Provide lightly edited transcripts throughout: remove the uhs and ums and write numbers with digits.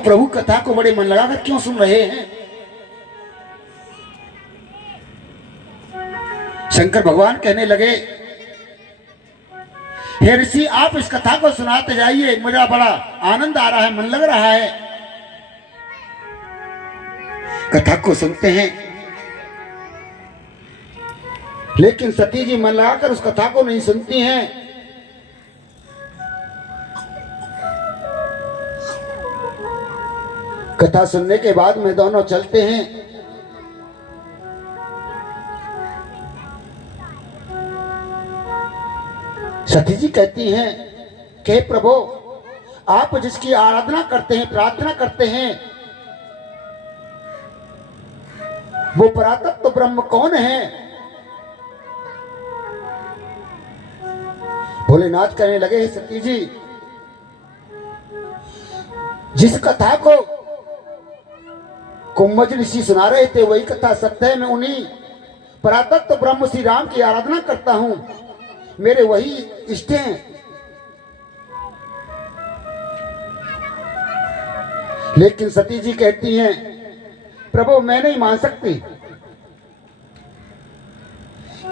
प्रभु कथा को बड़े मन लगाकर क्यों सुन रहे हैं? शंकर भगवान कहने लगे, हे ऋषि, आप इस कथा को सुनाते जाइए, मुझे बड़ा आनंद आ रहा है, मन लग रहा है। कथा को सुनते हैं, लेकिन सती जी मन लगाकर उस कथा को नहीं सुनती हैं। कथा सुनने के बाद में दोनों चलते हैं। सती जी कहती हैं कि प्रभु, आप जिसकी आराधना करते हैं, प्रार्थना करते हैं, वो परातत्व तो ब्रह्म कौन है? भोलेनाथ कहने लगे, सती जी, जिस कथा को कुंभज ऋषि सुना रहे थे वही कथा सत्य है। मैं उन्हीं परातत्व ब्रह्म श्री राम की आराधना करता हूं, मेरे वही इष्ट हैं। लेकिन सती जी कहती हैं, प्रभु, मैं नहीं मान सकती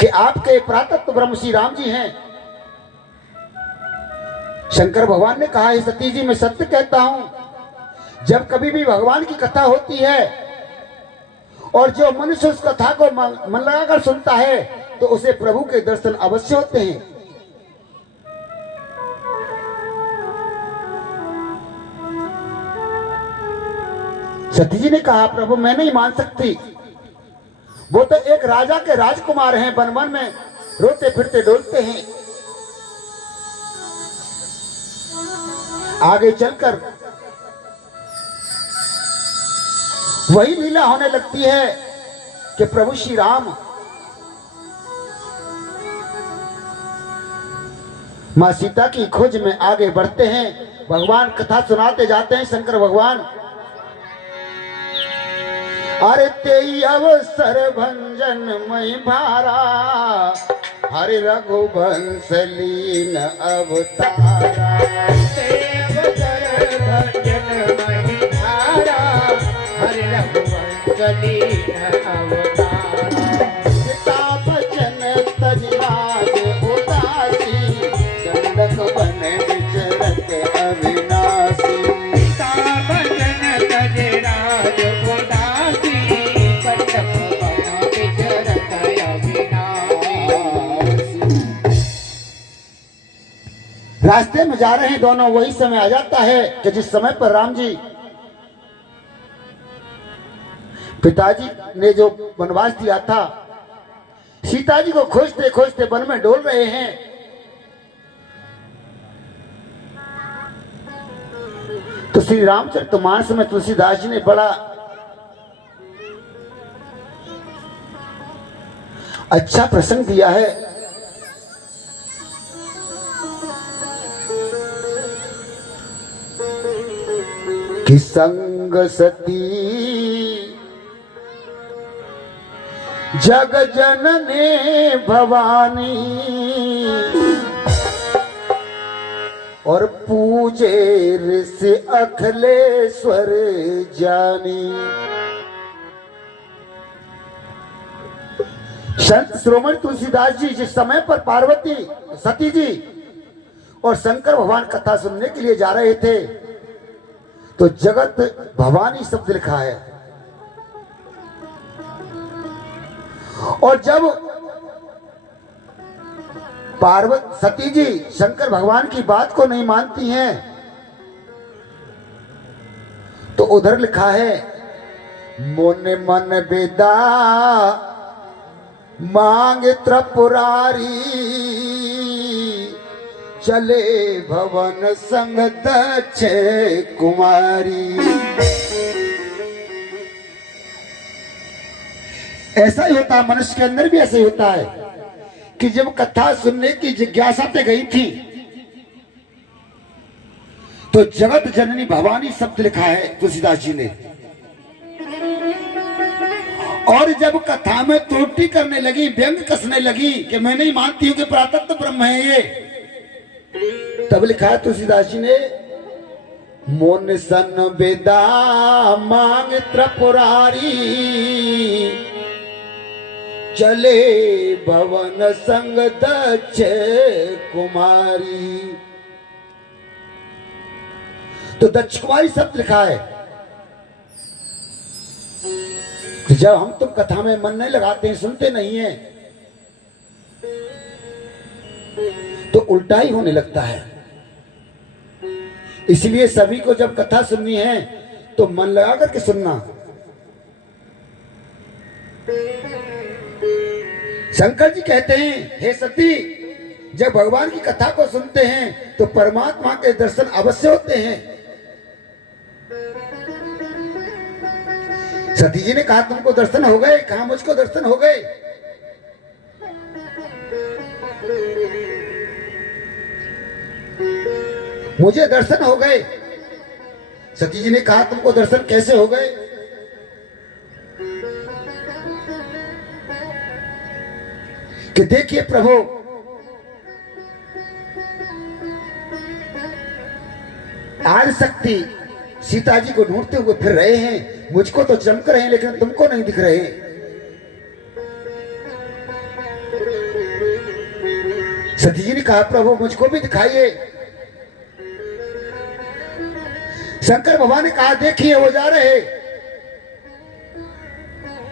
कि आपके परातत्व ब्रह्म श्री राम जी हैं। शंकर भगवान ने कहा, है सती जी, मैं सत्य कहता हूं, जब कभी भी भगवान की कथा होती है और जो मनुष्य उस कथा को मन लगाकर सुनता है तो उसे प्रभु के दर्शन अवश्य होते हैं। सती जी ने कहा, प्रभु, मैं नहीं मान सकती, वो तो एक राजा के राजकुमार हैं, वन वन में रोते फिरते डोलते हैं। आगे चलकर वही लीला होने लगती है कि प्रभु श्री राम मां सीता की खोज में आगे बढ़ते हैं। भगवान कथा सुनाते जाते हैं। शंकर भगवान, अरे तेई अवसर भंजन मई भारा, हरि रघुवंश लीन अवतारा। अवसर भंजन मई भारा, हरि रघुवंश लीन अवतारा। पिता बचन तज राज उदासी, दंडक बन विचरत अविनाशी। पिता बचन तज राज उदासी, दंडक बन विचरत अविनाशी। रास्ते में जा रहे हैं दोनों, वही समय आ जाता है कि जिस समय पर राम जी पिताजी ने जो वनवास दिया था, सीता जी को खोजते खोजते वन में डोल रहे हैं। तो श्री रामचरितमानस में तुलसीदास जी ने बड़ा अच्छा प्रसंग दिया है। कि संग सती जग जननी भवानी, और पूजे ऋषि अखिलेश्वर जानी। संत श्रोमणी तुलसीदास जी जिस समय पर पार्वती, सती जी और शंकर भगवान कथा सुनने के लिए जा रहे थे तो जगत भवानी शब्द लिखा है। और जब पार्वती सती जी शंकर भगवान की बात को नहीं मानती हैं तो उधर लिखा है, मोने मन बेदा मांग त्रिपुरारी, चले भवन संग दक्ष कुमारी। ऐसा ही होता है, मनुष्य के अंदर भी ऐसा ही होता है कि जब कथा सुनने की जिज्ञासा पे गई थी तो जगत जननी भवानी शब्द लिखा है तुलसीदास जी ने। और जब कथा में त्रुटि करने लगी, व्यंग कसने लगी कि मैं नहीं मानती हूं कि परातत्व ब्रह्म है ये, तब लिखा है तुलसीदास जी ने, मोन सन बेदा मांग त्रिपुरारी, चले भवन संग दक्ष कुमारी। तो दक्ष कुमारी शब्द लिखा है। तो जब हम तुम कथा में मन नहीं लगाते हैं, सुनते नहीं हैं, तो उल्टा ही होने लगता है। इसलिए सभी को जब कथा सुननी है तो मन लगा करके सुनना। शंकर जी कहते हैं, हे सती, जब भगवान की कथा को सुनते हैं तो परमात्मा के दर्शन अवश्य होते हैं। सती जी ने कहा, तुमको दर्शन हो गए? कहा, मुझको दर्शन हो गए। मुझे दर्शन हो गए। सती जी ने कहा, तुमको दर्शन कैसे हो गए? कि देखिए प्रभु, आज शक्ति सीता जी को ढूंढते हुए फिर रहे हैं। मुझको तो चमक रहे हैं लेकिन तुमको नहीं दिख रहे। सती जी ने कहा, प्रभु मुझको भी दिखाइए। शंकर भगवान ने कहा, देखिए वो जा रहे,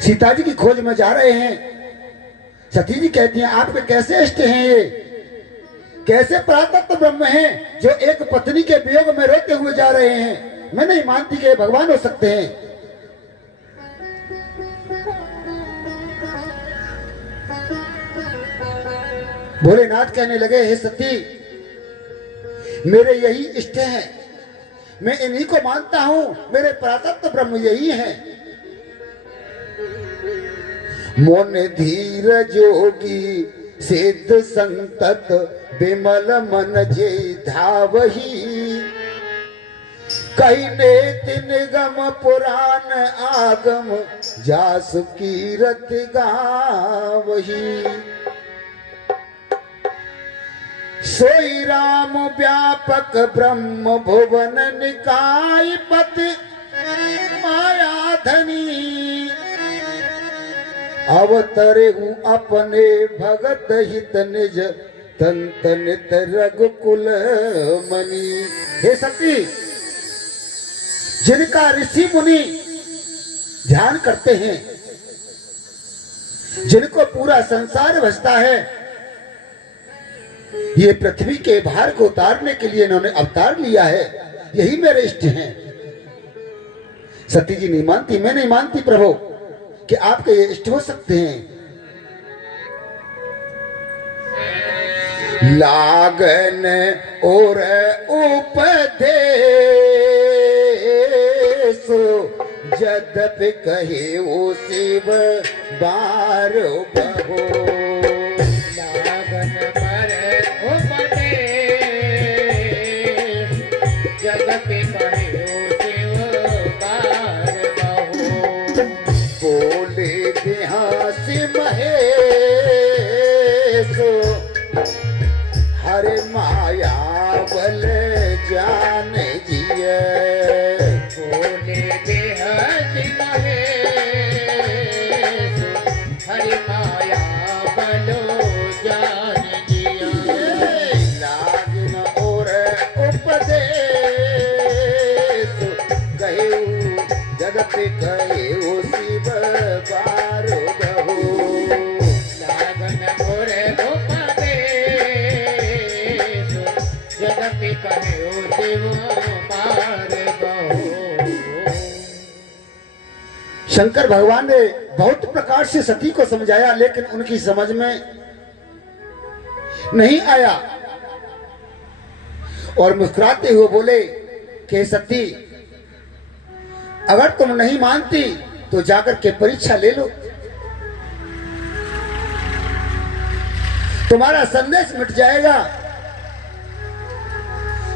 सीता जी की खोज में जा रहे हैं। सती जी कहती हैं, आपके कैसे इष्ट हैं ये? कैसे परातत्व ब्रह्म हैं जो एक पत्नी के वियोग में रोते हुए जा रहे हैं? मैं नहीं मानती कि भगवान हो सकते हैं। भोलेनाथ कहने लगे, हे सती, मेरे यही इष्ट हैं, मैं इन्हीं को मानता हूं, मेरे परातत्व ब्रह्म यही हैं। मोन धीर जोगी सिद्ध संतत विमल मन जे धावही, कहने तिन गम पुराण आगम जास कीरत गावही। सोई राम व्यापक ब्रह्म भुवन निकाय पति माया धनी, अवतरे अपने भगत हित निज तन तनित रघुकुल मणि। हे सती, जिनका ऋषि मुनि ध्यान करते हैं, जिनको पूरा संसार भजता है, ये पृथ्वी के भार को उतारने के लिए इन्होंने अवतार लिया है, यही मेरे इष्ट हैं। सती जी नहीं मानती, मैं नहीं मानती प्रभु कि आपके ये इष्ट हो सकते हैं। लागन और उपदेश जद्यपि कहे ओ शिव बारो बहो, लागन पर उपदेश जद्यपि कहे ओ शिव बारो बहो। बोले बिहास महेश हरे माया बल जान जिए। बोले बेहद महेश हरि माया बलो जान जिया। लागन और उपदेश कहे जगत कहे ओ शिव बारो बहो। लागन और उपदेश जगत कहे ओ शिव बार बहो। शंकर भगवान ने बहुत प्रकार से सती को समझाया लेकिन उनकी समझ में नहीं आया और मुस्कुराते हुए बोले कि सती, अगर तुम नहीं मानती तो जाकर के परीक्षा ले लो, तुम्हारा संदेश मिट जाएगा।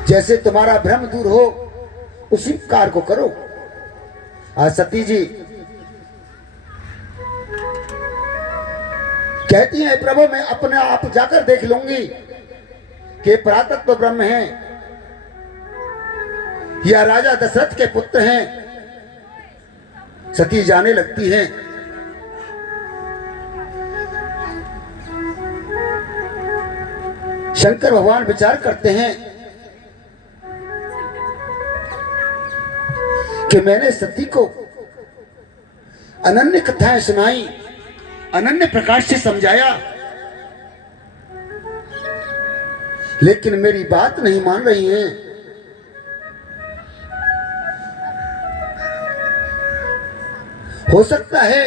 जैसे तुम्हारा भ्रम दूर हो उसी कार्य को करो। आज सती जी कहती हैं, प्रभु मैं अपने आप जाकर देख लूंगी कि परातत्व ब्रह्म है। या राजा दशरथ के पुत्र हैं। सती जाने लगती हैं। शंकर भगवान विचार करते हैं कि मैंने सती को अनन्य कथाएं सुनाई, अनन्य प्रकार से समझाया, लेकिन मेरी बात नहीं मान रही हैं। हो सकता है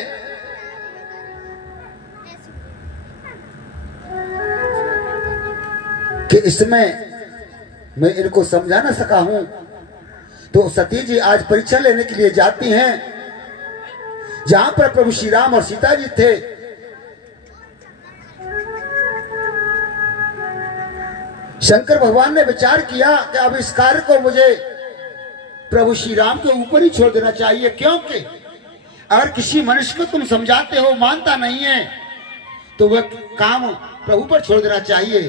कि इसमें मैं इनको समझा ना सका हूं, तो सती जी आज परीक्षा लेने के लिए जाती हैं जहां पर प्रभु श्री राम और सीता जी थे। शंकर भगवान ने विचार किया कि अब इस कार्य को मुझे प्रभु श्री राम के ऊपर ही छोड़ देना चाहिए, क्योंकि अगर किसी मनुष्य को तुम समझाते हो मानता नहीं है तो वह काम प्रभु पर छोड़ देना चाहिए।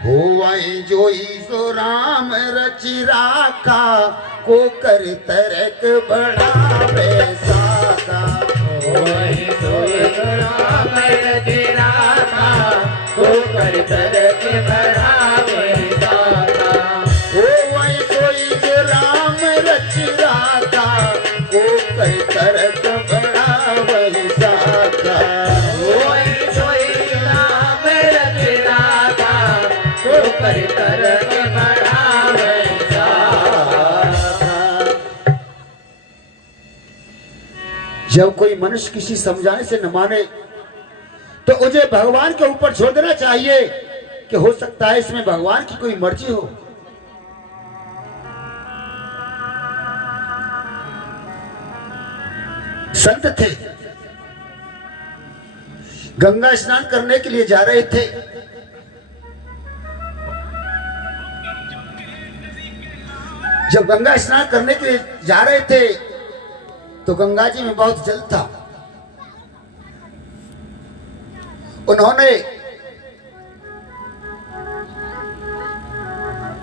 हो वही जो सो राम रचि राखा, को कर तरक बढ़ावे साका। वही तो राम रचि राखा, को कर तरक बढ़ावे साका। हो वही जो राम रचि राखा, को कर तरक बढ़ावे साका। वही तो राम रचि राखा, को कर तरक बढ़ावे साका। जब कोई मनुष्य किसी समझाने से न माने तो उसे भगवान के ऊपर छोड़ देना चाहिए कि हो सकता है इसमें भगवान की कोई मर्जी हो। संत थे, गंगा स्नान करने के लिए जा रहे थे। जब गंगा स्नान करने के लिए जा रहे थे तो गंगा जी में बहुत जल था। उन्होंने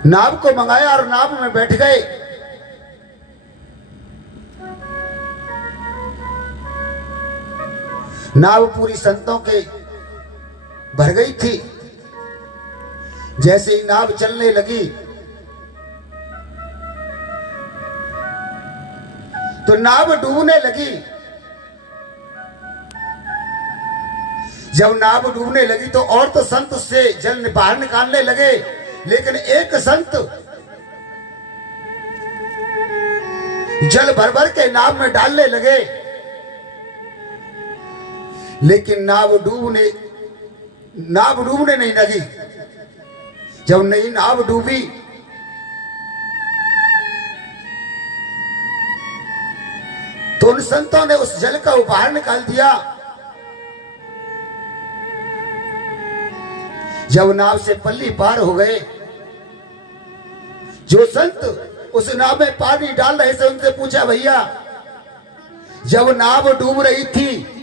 नाव को मंगाया और नाव में बैठ गए। नाव पूरी संतों के भर गई थी। जैसे ही नाव चलने लगी तो नाव डूबने लगी। जब नाव डूबने लगी तो और तो संत उससे जल बाहर निकालने लगे, लेकिन एक संत जल भर भर के नाव में डालने लगे, लेकिन नाव डूबने नहीं लगी। जब नई नाव डूबी तो उन संतों ने उस जल को बाहर निकाल दिया। जब नाव से पल्ली पार हो गए, जो संत उस नाव में पानी डाल रहे थे उनसे पूछा, भैया जब नाव डूब रही थी